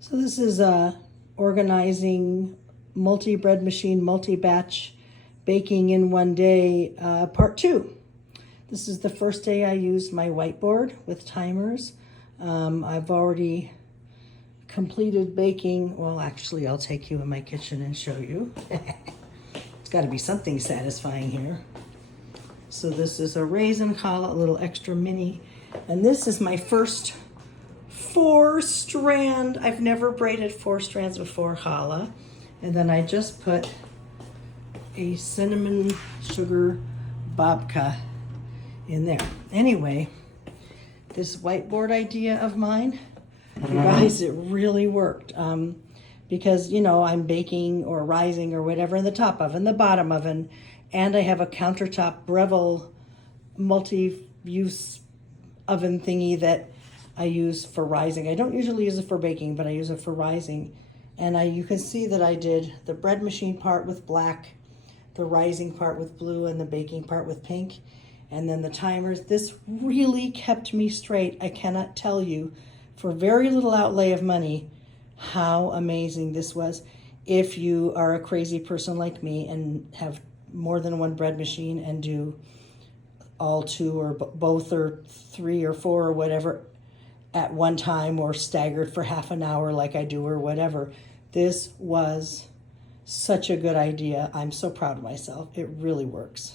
So this is organizing multi-bread machine, multi-batch baking in one day, part 2. This is the first day I used my whiteboard with timers. I've already completed baking. Well, actually, I'll take you in my kitchen and show you. It's got to be something satisfying here. So this is a raisin challah, a little extra mini. And this is my first 4-strand. I've never braided 4 strands before challah. And then I just put a cinnamon sugar babka in there. Anyway, this whiteboard idea of mine, you guys, it really worked. Because, you know, I'm baking or rising or whatever in the top oven, the bottom oven, and I have a countertop Breville multi-use oven thingy that I use for rising. I don't usually use it for baking, but I use it for rising. And you can see that I did the bread machine part with black, the rising part with blue, and the baking part with pink. And then the timers. This really kept me straight. I cannot tell you, for very little outlay of money, how amazing this was. If you are a crazy person like me and have more than one bread machine and do all 2 or both or 3 or 4 or whatever at one time, or staggered for half an hour like I do or whatever, this was such a good idea. I'm so proud of myself. It really works.